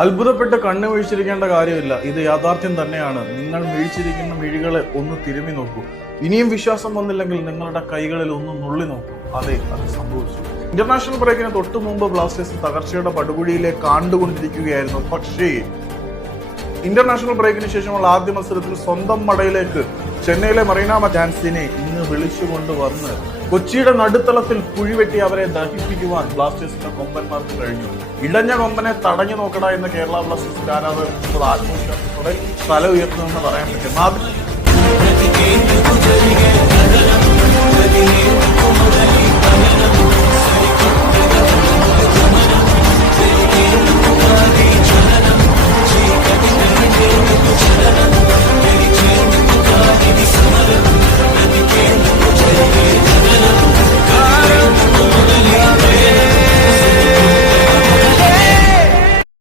അത്ഭുതപ്പെട്ട് കണ്ണു വീഴ്ചിരിക്കേണ്ട കാര്യമില്ല. ഇത് യാഥാർത്ഥ്യം തന്നെയാണ്. നിങ്ങൾ വീഴ്ചിരിക്കുന്ന മിഴികളെ ഒന്ന് തിരുമ്മി നോക്കൂ. ഇനിയും വിശ്വാസം വന്നില്ലെങ്കിൽ നിങ്ങളുടെ കൈകളിൽ ഒന്ന് നുള്ളി നോക്കൂ. അതെ, അത് സംഭവിച്ചു. ഇന്റർനാഷണൽ ബ്രേക്കിന് തൊട്ടു മുമ്പ് ബ്ലാസ്റ്റേഴ്സ് തകർച്ചയുടെ പടുകുഴിയിലേക്ക് കാണ്ടുകൊണ്ടിരിക്കുകയായിരുന്നു. പക്ഷേ ഇന്റർനാഷണൽ ബ്രേക്കിന് ശേഷമുള്ള ആദ്യ മത്സരത്തിൽ സ്വന്തം മടയിലേക്ക് ചെന്നൈയിലെ മറീന മജാൻസിനെ ഇന്ന് വിളിച്ചുകൊണ്ട് വന്ന് കൊച്ചിയുടെ നടുത്തളത്തിൽ കുഴിവെട്ടി അവരെ ദഹിപ്പിക്കുവാൻ ബ്ലാസ്റ്റേഴ്സിന്റെ കൊമ്പന്മാർക്ക് കഴിഞ്ഞു. ഇടഞ്ഞ കൊമ്പനെ തടഞ്ഞു നോക്കട എന്ന് കേരള ബ്ലാസ്റ്റേഴ്സിന്റെ ആരാധകർ ആത്മവിശ്വാസത്തോടെ തല ഉയർത്തുമെന്ന് പറയാൻ പറ്റും.